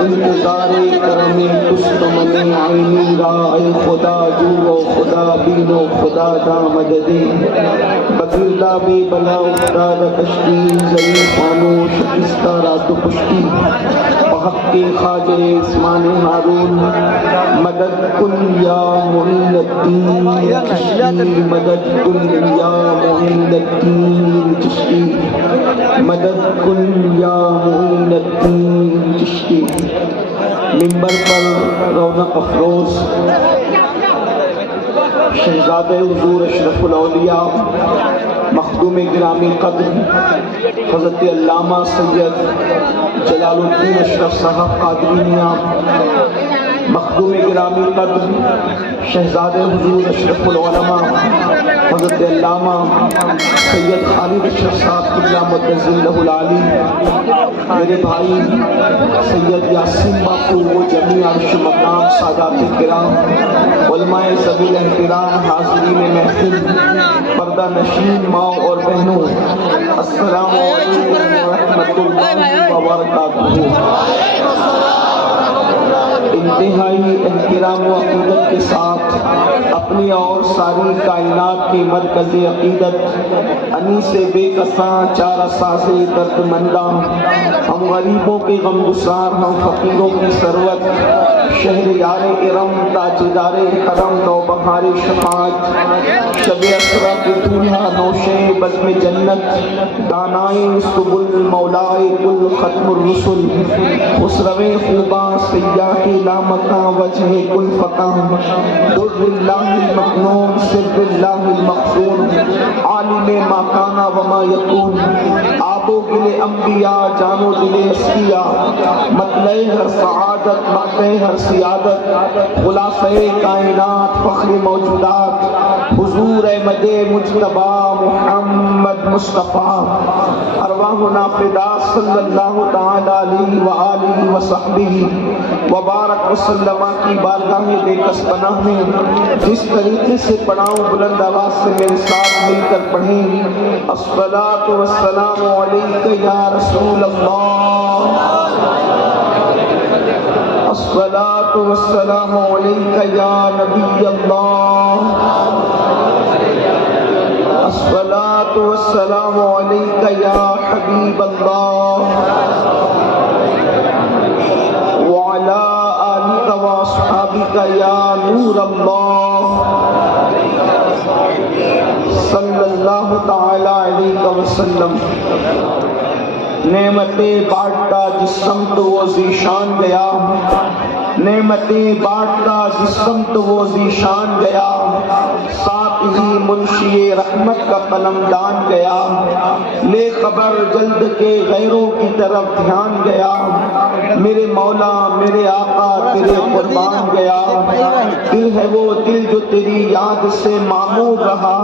انتظار کرم کشت من عینی را اے خدا جو و خدا بین و خدا دا مددی بگیردہ بے بلا افتاد کشتی زمین خاموش کستا رات پشتی بحق کے خاجر اسمان ہارون مدد کن یا معین الدین چشتی مدد کن یا معین الدین چشتی مدد کن یا معین الدین چشتی منبر پر رونق افروز شہزاد حضور اشرف الاولیاء مخدوم گرامی قدر حضرت علامہ سید جلال الدین اشرف صاحب قادری میاں، مخدوم گرامی قدر شہزاد حضور اشرف العلماء حضرت علامہ سید خالد اشرف صاحب قبلہ مدظ اللہ العالی، میرے بھائی سید یاسین باپو و جمیع عرش مقام سادات کرام، علماء ذوی الاحترام، حاضرین محفل، پردہ نشین ماں اور بہنوں، السلام علیکم ورحمۃ اللہ وبرکاتہ۔ انتہائی احترام و عقیدت کے ساتھ اپنی اور ساری کائنات کی مرکز عقیدت انیس بے کساں چار اساس درد منداں، ہم غریبوں کے غم گسار، ہم فقیروں کی ثروت، شہریار ارم تاجدار حرم نوبہار شفاعت، شب اسرا کے دولہا نوشے بزم جنت، دانائے سبل مولائے کل ختم الرسل، خسرو خوباں سیاح لامکاں وجہ کل فقام، در اللہ المکنون سر اللہ المخزون، عالم ما کان و ما یکون، آب و گل انبیاء جان و دل اصفیاء، مطلع ہر سعادت مقطع ہر سیادت، خلاصہ کائنات فخر موجودات، حضور احمد مجتبی محمد مصطفیٰ، ارواحنا فدا صلی اللہ تعالی علیہ وآلہ وصحبہ وبارک وسلم کی بارگاہ بے کس پناہ میں جس طریقے سے پڑھاؤں بلند آواز سے میرے ساتھ مل کر پڑھیں، الصلاۃ والسلام علیک یا رسول اللہ، الصلاۃ والسلام علیک یا نبی اللہ، الصلاۃ والسلام علیک یا حبیب اللہ، وعلی آلک واصحابک یا نور اللہ، صلی اللہ تعالی علیہ وسلم۔ نعمتیں بانٹتا جس سمت وہ ذیشان گیا، نعمتیں بانٹتا جس سمت وہ ذیشان گیا، ساتھ ہی منشی رحمت کا قلم دان گیا، لے خبر جلد کے غیروں کی طرف دھیان گیا، میرے مولا میرے آقا تیرے قربان گیا، دل ہے وہ دل جو تیری یاد سے معمور رہا،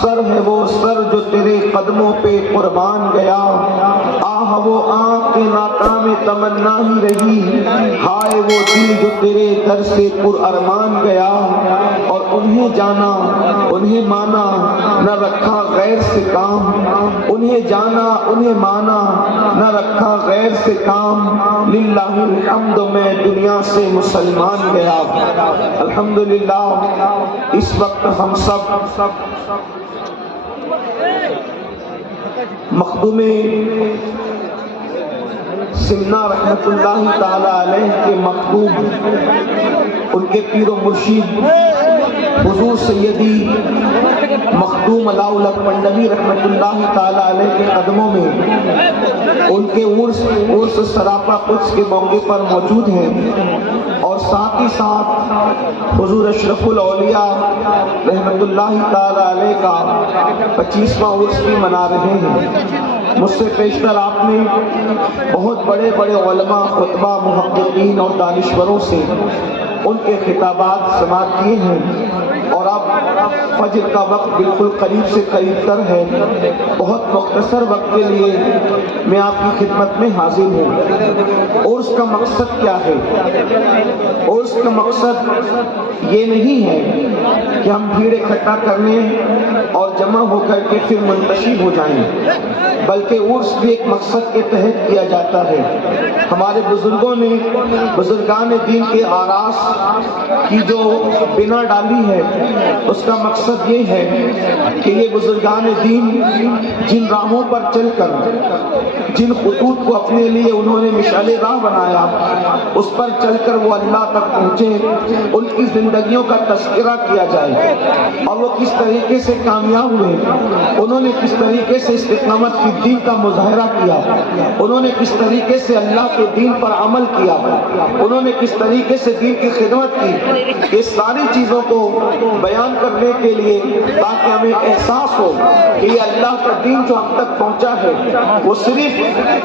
سر ہے وہ سر جو تیرے قدموں پہ قربان گیا، آہ وہ آنکھ کے ناکام تمنا ہی رہی، ہائے وہ دل جو تیرے در سے پر ارمان گیا، اور انہیں جانا انہیں مانا نہ رکھا غیر سے کام، انہیں جانا انہیں مانا نہ رکھا غیر سے کام، للہ الحمد میں دنیا سے مسلمان گیا۔ الحمدللہ اس وقت ہم سب مخدوم سمنا رحمت اللہ تعالی علیہ کے مخدوم، ان کے پیر و مرشد حضور سیدی مخدوم علاء الحق پنڈوی رحمت اللہ تعالی علیہ کے قدموں میں ان کے عرس سراپا قدس کے موقع پر موجود ہیں، اور ساتھ ہی ساتھ حضور اشرف الاولیاء رحمت اللہ تعالی علیہ کا 25واں عرس بھی منا رہے ہیں۔ مجھ سے پیشتر آپ نے بہت بڑے بڑے علماء، خطبہ، محققین اور دانشوروں سے ان کے خطابات سماعت کیے ہیں، اور اب فجر کا وقت بالکل قریب سے قریب تر ہے. بہت مختصر وقت کے لیے میں آپ کی خدمت میں حاضر ہوں. اور اس کا مقصد کیا ہے؟ اور اس کا مقصد یہ نہیں ہے کہ ہم بھیڑ اکٹھا کرنے اور جمع ہو کر کے پھر منتشر ہو جائیں، بلکہ عرس بھی ایک مقصد کے تحت کیا جاتا ہے. ہمارے بزرگوں نے، بزرگان دین کے آراس کی جو بنا ڈالی ہے، اس کا مقصد یہ ہے کہ یہ بزرگان دین جن راہوں پر چل کر، جن خطوط کو اپنے لیے انہوں نے مشعل راہ بنایا، اس پر چل کر وہ اللہ تک پہنچے، ان کی زندگیوں کا تذکرہ کیا جائے اور وہ کس طریقے سے کامیاب ہوئے، انہوں نے کس طریقے سے استقامت فی الدین کا مظاہرہ کیا، انہوں نے کس طریقے سے اللہ کے دین پر عمل کیا، انہوں نے کس طریقے سے دین کی خدمت کی. یہ ساری چیزوں کو بیان کرنے کے لیے تاکہ ہمیں احساس ہو کہ یہ اللہ کا دین جو ہم تک پہنچا ہے وہ صرف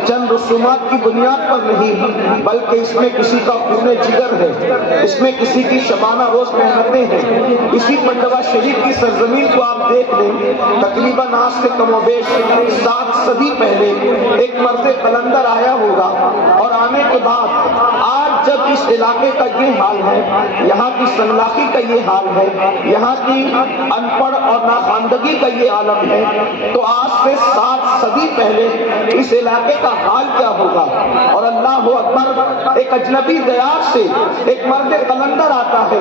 چند رسومات کی بنیاد پر نہیں، بلکہ اس میں کسی کا خون جگر ہے، اس میں کسی کی شبانہ روز محنتیں ہیں. اسی پنڈوا شریف کی سرزمین کو آپ دیکھ لیں، تقریباً آج سے کم و بیش 7 صدی پہلے ایک مرد قلندر آیا ہوگا، اور آنے کے بعد آج جب اس علاقے کا یہ حال ہے، یہاں کی سنلاخی کا یہ حال ہے، یہاں کی ان پڑھ اور ناخواندگی کا یہ عالم ہے، تو آج سے 7 صدی پہلے اس علاقے کا حال کیا ہوگا. اور اللہ اکبر، ایک اجنبی دیار سے ایک مرد قلندر آتا ہے.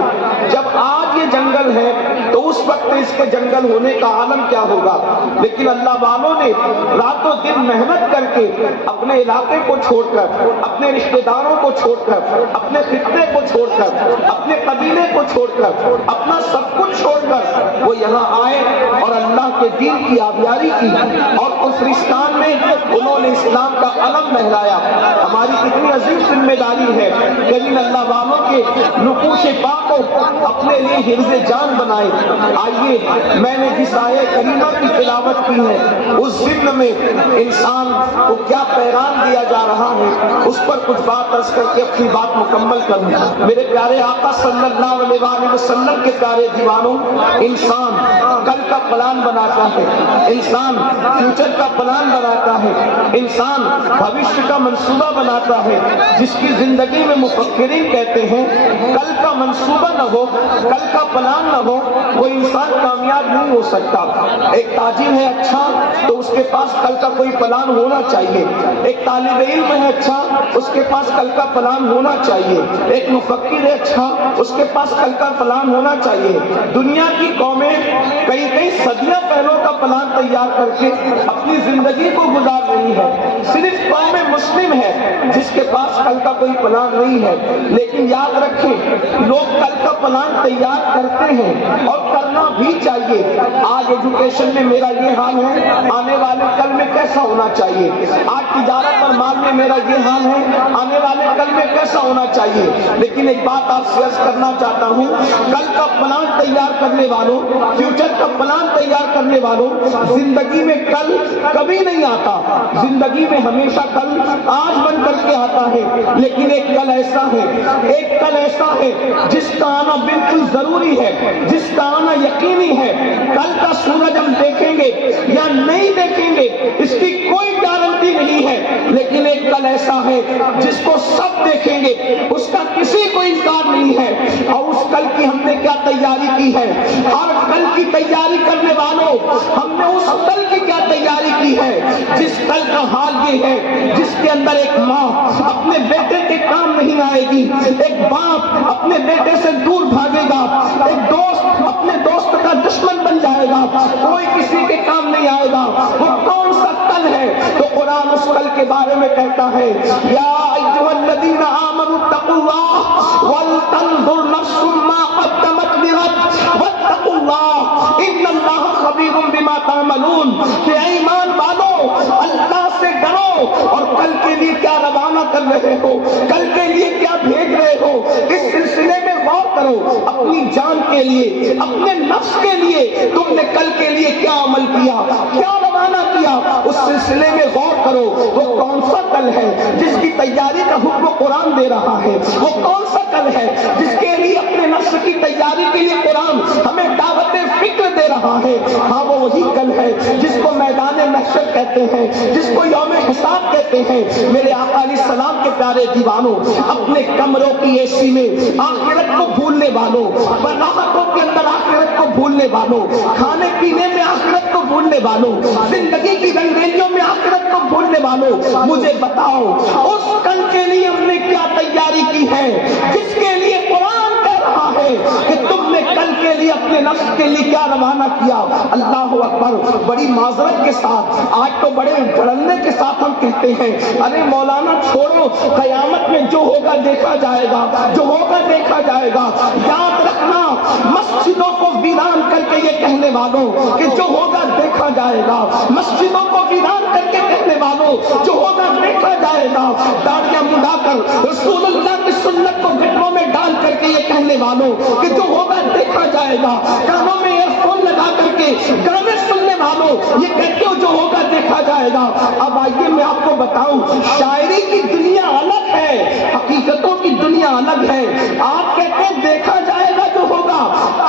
جب آج یہ جنگل ہے تو اس وقت اس کے جنگل ہونے کا عالم کیا ہوگا. لیکن اللہ والوں نے راتوں دن محنت کر کے اپنے علاقے کو چھوڑ کر، اپنے رشتہ داروں کو چھوڑ کر، اپنے خطے کو چھوڑ کر، اپنے قبیلے کو چھوڑ کر، اپنا سب کچھ چھوڑ کر وہ یہاں آئے اور اللہ کے دین کی آبیاری کی، اور کفرستان میں انہوں نے اسلام کا علم لہرایا. ہماری کتنی عظیم ذمہ داری ہے کہ ان اللہ والوں کے نقوش پاک کو اپنے لیے حفظ جان بنائے. آئیے، میں نے جس آیے کریمہ کی تلاوت کی ہے اس ضمن میں انسان کو کیا پیغام دیا جا رہا ہے اس پر کچھ بات عرض کر کے اپنی بات مکمل کروں. میرے پیارے آقا صلی اللہ علیہ وسلم کے پیارے دیوانوں، انسان کل کا پلان بناتا ہے، انسان فیوچر کا پلان بناتا ہے، انسان بھوشیہ کا منصوبہ بناتا ہے، جس کی زندگی میں مفکرین کہتے ہیں کل کا منصوبہ نہ ہو، کل کا پلان نہ ہو، وہ انسان کامیاب نہیں ہو سکتا. ایک تاجر ہے اچھا تو اس کے پاس کل کا کوئی پلان ہونا چاہیے. ایک طالب علم ہے اچھا، اس کے پاس کل کا پلان ہونا چاہیے. ایک مفکر ہے اچھا، اس کے پاس کل کا پلان ہونا چاہیے. دنیا کی قومیں کئی صدیاں پہلوں کا پلان تیار کر کے اپنی زندگی کو گزار رہی ہے. صرف قوم مسلم ہے جس کے پاس کل کا کوئی پلان نہیں ہے. لیکن یاد رکھیں، لوگ کل کا پلان تیار کرتے ہیں اور کرنا بھی چاہیے. آج ایجوکیشن میں میرا یہ حال ہے، آنے والے کل میں کیسا ہونا چاہیے. آج تجارت اور مال میں میرا یہ حال ہے، آنے والے کل میں کیسا ہونا چاہیے. لیکن ایک بات آپ سے عرض کرنا چاہتا ہوں، کل کا پلان تیار کرنے والوں، فیوچر کا پلان تیار کرنے والوں، زندگی میں کل کبھی نہیں آتا. زندگی میں ہمیشہ کل آج بن کر کے آتا ہے. لیکن ایک کل ایسا ہے، ایک کل ایسا ہے جس کا آنا بالکل ضروری ہے، جس کا آنا یقینی ہے. کل کا سورج ہم دیکھیں گے یا نہیں دیکھیں گے اس کی کوئی گارنٹی نہیں ہے. لیکن ایک کل ایسا ہے جس کو سب دیکھیں گے، اس کا کسی کو انکار نہیں ہے. اور اس کل کی ہم نے کیا تیاری کی ہے، اور کل کی تیاری کرنے والوں، ہم نے اس کل کی کیا تیاری کی ہے جس کل کا حال یہ ہے جس کے اندر ایک ماں اپنے بیٹے کے کام نہیں آئے گی، ایک باپ اپنے بیٹے سے دور بھاگے گا، ایک دوست اپنے دوست کا دشمن بن جائے گا، کوئی کسی کے کام نہیں آئے گا. وہ کون سا کل ہے؟ تو قرآن اس کل کے بارے میں کہتا ہے، یا ایھا الذین آمنوا اتقوا اللہ ولتنظر نفس ما قدمت لغد واتقوا اللہ ان اللہ خبیر بما تعملون. کہ ایمان والو، اللہ سے ڈرو اور کل کے لیے کیا روانہ کر رہے ہو، کل کے لیے کیا بھیج رہے ہو، اس سلسلے میں غور کرو. اپنی جان کے لیے، اپنے نفس کے لیے تم نے کل کے لیے کیا عمل کیا، کیا روانہ کیا، اس سلسلے میں غور کرو. وہ کون سا کل ہے جس کی تیاری کا حکم قرآن دے رہا ہے؟ وہ کون سا کل ہے جس کے لیے اپنے نفس کی تیاری کے لیے قرآن ہمیں دعوت فکر دے دے رہا ہے، ہاں وہ وہی کل ہے جس کو میدان محشر کہتے ہیں، جس کو یوم حساب کہتے ہیں۔ میرے آقا علیہ السلام کے پیارے دیوانوں، اپنے کمروں کی اے سی میں آخرت کو بھولنے والوں، بناوٹوں کے اندر آخرت کو بھولنے والوں، کھانے پینے میں آخرت کو بھولنے والوں، زندگی کی رنگینیوں میں آخرت کو بھولنے والوں، مجھے بتاؤ اس کل کے لیے ہم نے کیا تیاری کی ہے جس کے لیے قرآن کہہ رہا ہے کہ تم نے کل کے لیے اپنے نفس کے لیے کیا روانہ کیا؟ اللہ اکبر۔ بڑی معذرت کے ساتھ آج تو بڑے دھڑلنے کے ساتھ ہم کہتے ہیں ارے مولانا چھوڑو، قیامت میں جو ہوگا دیکھا جائے گا، جو ہوگا دیکھا جائے گا۔ یاد رکھنا، مسجدوں کو ویران کر کے یہ کہنے والوں کہ جو ہوگا دیکھا جائے گا، مسجدوں کو ویران کر کے کہنے والوں جو ہوگا دیکھا جائے گا، داڑیاں مڈا کر رسول اللہ کی سنت کو گھٹنوں میں ڈال کر کے یہ کہنے والوں کہ جو ہوگا دیکھا جائے گا، کانوں میں ایئر فون لگا کر کے گانے سننے والوں یہ کہتے ہو جو ہوگا دیکھا جائے گا۔ اب آئیے میں آپ کو بتاؤں، شاعری کی دنیا الگ ہے، حقیقتوں کی دنیا الگ ہے۔ آپ کہتے ہیں دیکھا جائے گا جو ہوگا،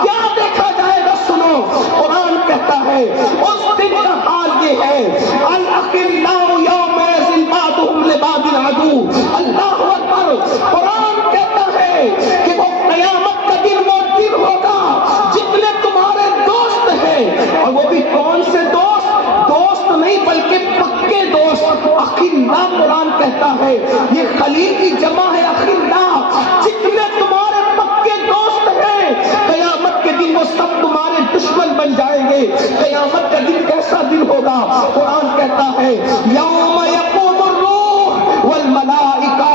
کیا دیکھا جائے گا؟ سنو، قرآن کہتا ہے اس دن کا حال یہ ہے، الاخلاء یومئذ بعضهم لبعض عدو۔ اللہ اکبر۔ قرآن کہتا ہے کہ وہ قیامت کا دن وہ دن ہوگا جتنے تمہارے دوست ہیں، اور وہ بھی کون سے دوست؟ دوست نہیں بلکہ پکے دوست۔ اخلاء قرآن کہتا ہے یہ خلیل کی جمع ہے، اخلاء۔ جتنے تمہارے پکے دوست ہیں قیامت کے دن وہ سب تمہارے دشمن بن جائیں گے۔ قیامت کا دن کیسا دن ہوگا؟ قرآن کہتا ہے یوم یقوم الروح والملائکہ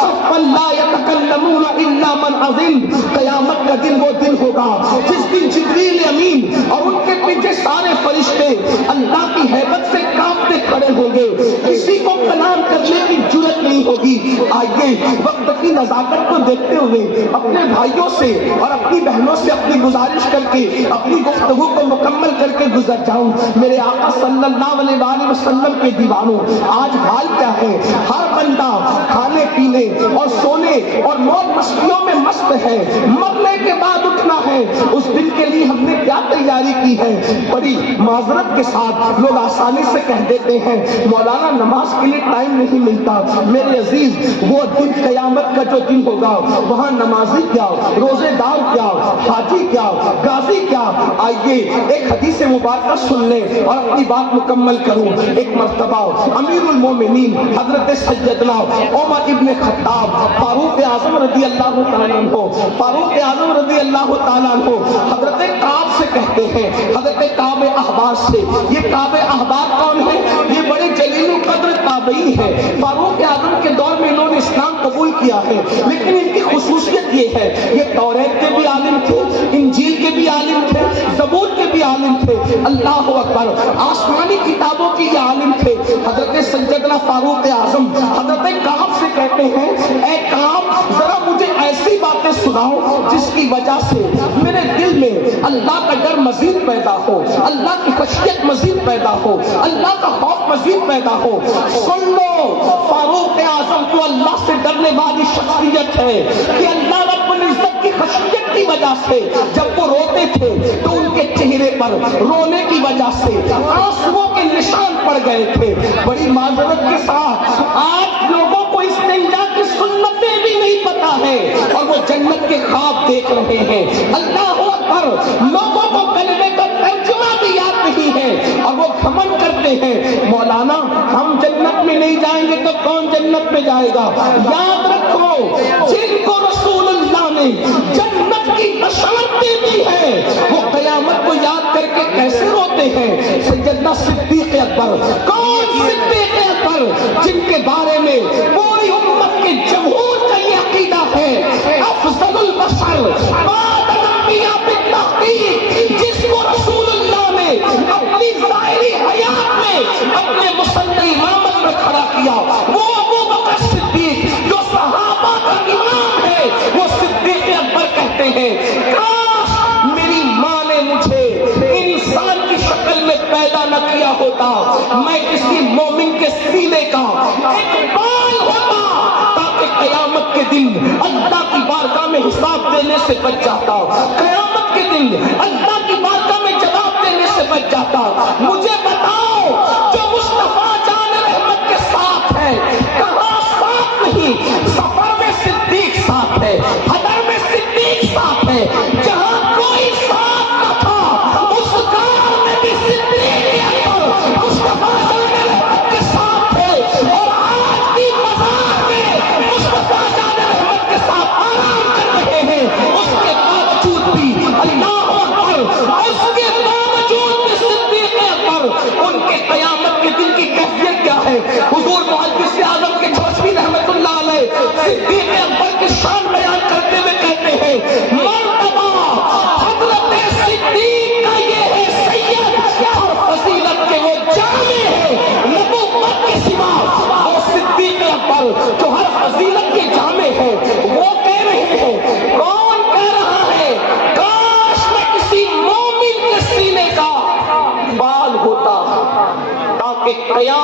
صفا لا یتکلمون الا من اذن۔ قیامت کا دن وہ دن ہوگا جس دن جبریل امین اور ان کے پیچھے سارے فرشتے اللہ کی ہیبت سے کانپتے کھڑے ہوں گے، کسی کو کلام کرنے کی جرت نہیں ہوگی۔ آئیے وقت کی نزاکت کو دیکھتے ہوئے اپنے بھائیوں سے اور اپنی بہنوں سے اپنی گزارش کر کے اپنی گفتگو کو مکمل کر کے گزر جاؤں۔ میرے آقا صلی اللہ علیہ وآلہ وسلم کے دیوانوں، آج حال کیا ہے؟ ہر بندہ کھانے پینے اور سونے اور موج مستیوں میں مست ہے، مرنے کے بعد اٹھنا ہے۔ اس دن کے لیے ہم نے کیا تیاری کی ہے؟ بڑی معذرت کے ساتھ لوگ آسانی سے کہہ دیتے ہیں مولانا نماز کے لیے ٹائم نہیں ملتا۔ میرے عزیز، وہ دن قیامت کا جو دن ہوگا وہاں نمازی کیا، روزے دار کیا، حاجی کیا، غازی کیا؟ آئیے ایک حدیث مبارکہ سن لیں اور اپنی بات مکمل کروں۔ ایک مرتبہ امیر المومنین حضرت سیدنا عمر ابن خطاب فاروق اعظم رضی اللہ تعالیٰ عنہ، فاروق اعظم رضی اللہ تعالیٰ عنہ حضرت کعب سے کہتے ہیں، حضرت کعب احبار سے۔ یہ کعب احبار کون ہے؟ یہ بڑے جلیل القدر تابعی ہے۔ فاروق اعظم کے دور میں انہوں نے اسلام قبول کیا ہے، لیکن ان کی خصوصیت یہ ہے یہ توریت کے بھی عالم تھے، انجیل کے بھی عالم تھے، زبور کے بھی عالم تھے۔ اللہ اکبر۔ آسمانی کتابوں کے یہ عالم تھے۔ حضرت سیدنا فاروق اعظم حضرت کعب سے کہتے ہیں اے کعب ذرا مجھے ایسی باتیں سناؤ جس کی وجہ سے میرے دل میں اللہ کا ڈر مزید پیدا ہو، اللہ کی خشیت مزید پیدا ہو، اللہ کا خوف مزید پیدا ہو۔ سن لو، فاروق اعظم تو اللہ سے ڈرنے والی شخصیت ہے کہ اللہ رب العزت کی خشیت کی وجہ سے جب وہ روتے تھے تو ان کے چہرے پر رونے کی وجہ سے آنسوؤں کے نشان پڑ گئے تھے۔ بڑی معذرت کے ساتھ آج لوگوں کو استنجا کی سنتیں بھی نہیں پتا ہے اور وہ جنت کے خواب دیکھ رہے ہیں۔ اللہ اکبر۔ لوگوں کو کلمے کا ترجمہ بھی یاد نہیں ہے اور وہ گھمنڈ کرتے ہیں مولانا ہم جنت میں نہیں جائیں گے تو کون جنت میں جائے گا؟ یاد رکھو، جن کو رسول اللہ نے جنت کی بشارتیں دی ہے وہ قیامت کو یاد کر کے کیسے روتے ہیں؟ سیدنا صدیق اکبر۔ کون صدیق اکبر؟ جن کے بارے میں پوری امت کے جمہور کا یہ عقیدہ ہے افضل البشر بعد الانبیاء بالتحقیق، جس کو رسول اللہ نے اپنی ظاہری حیات میں اپنے مسلح امامت میں کھڑا کیا، وہ ابو بکر صدیق جو صحابہ کا امام ہے، وہ صدیق اکبر کہتے ہیں کاش میری ماں نے مجھے انسان کی شکل میں پیدا نہ کیا ہوتا، میں کسی مومن کے سینے کا ایک بال ہوتا تاکہ قیامت کے دن اللہ کی بارگاہ میں حساب دینے سے بچ جاتا، قیامت کے دن اللہ کی بارگاہ میں جواب بچ جاتا. مجھے بتاؤ جو مصطفیٰ جان رحمت کے ساتھ ہے کہاں ساتھ نہیں؟ سفر میں صدیق ساتھ ہے، حضر میں صدیق ساتھ ہے. جہاں کوئی ساتھ نہ تھا اس کار میں بھی صدیق اکبر مصطفیٰ جان رحمت کے ساتھ ہے. اور آج بھی بازار میں مصطفیٰ جان رحمت کے ساتھ آرام کر رہے ہیں. اس کے باوجود بھی اللہ اکبر، اس کے باوجود بھی صدیق اکبر، ان کے قیامت کے دن کی کیفیت کیا ہے؟ حضور محدث اعظم کے چوشوی رحمت اللہ علیہ صدیق اکبر کی شان بیان کرتے ہوئے کہتے ہیں مرتبہ حضرت صدیق کا یہ ہے سید اور فضیلت کے وہ جامع ہے نبوت کے سوا. وہ صدیق اکبر جو ہر فضیلت کے جامع ہے وہ کہہ رہے ہیں. کون کہہ رہا ہے؟ کاش میں کسی مومن کے سینے کا بال ہوتا تاکہ قیامت